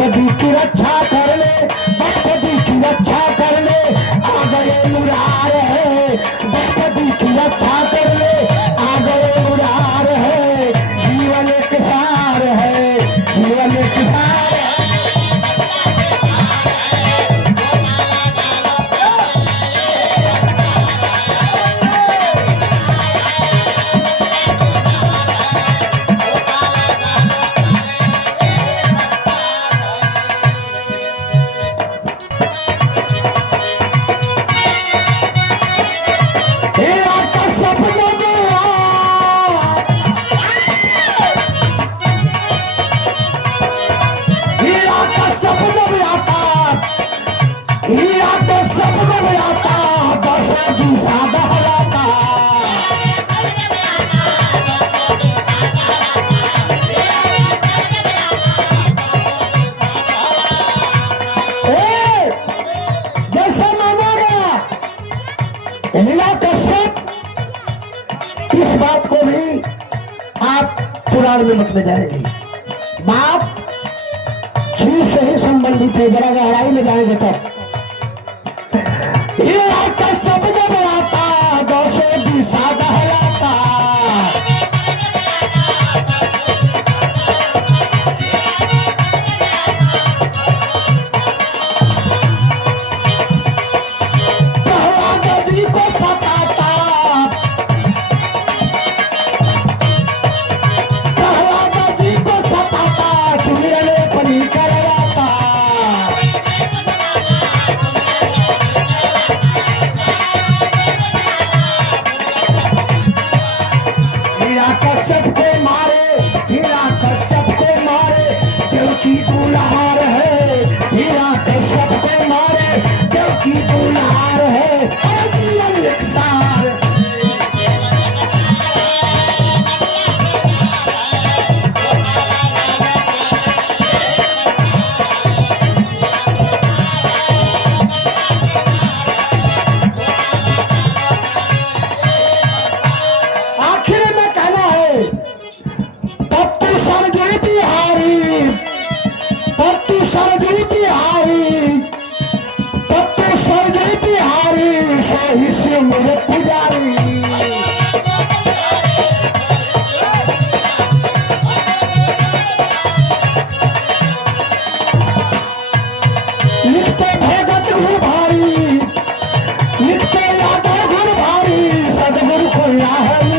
द्रौपदी की रक्षा करने, द्रौपदी की रक्षा करने आ गए मुरार है, द्रौपदी की रक्षा करने आ गए मुरार है। जीवन एक सार है, जीवन एक सार है। इस बात को भी आप पुराण में मत में जाएंगे। बात जीव से ही संबंधित है, जरा गहराई में जाएंगे तब। ये आता सब जब आता दोषे भी सादा हलाता, प्रहलाद जी को सताता, प्रहलाद जी को सताता, सुमिरन पनी करवाता। सबको मारे हीरा कश्यप को मारे, देवकी दुल्हार है, हीरा कश्यप को मारे, देवकी दुल्हार है। जीवन एक सार आखिर में कहना है, पत्तू सरजू बिहारी, पत्तू सरजू बिहारी, पत्तू सरजू बिहारी, सही से मेरे पुजारी। लिखते भगत गुरु भारी, लिखते यादव गुरु भारी, सदगुरु को यह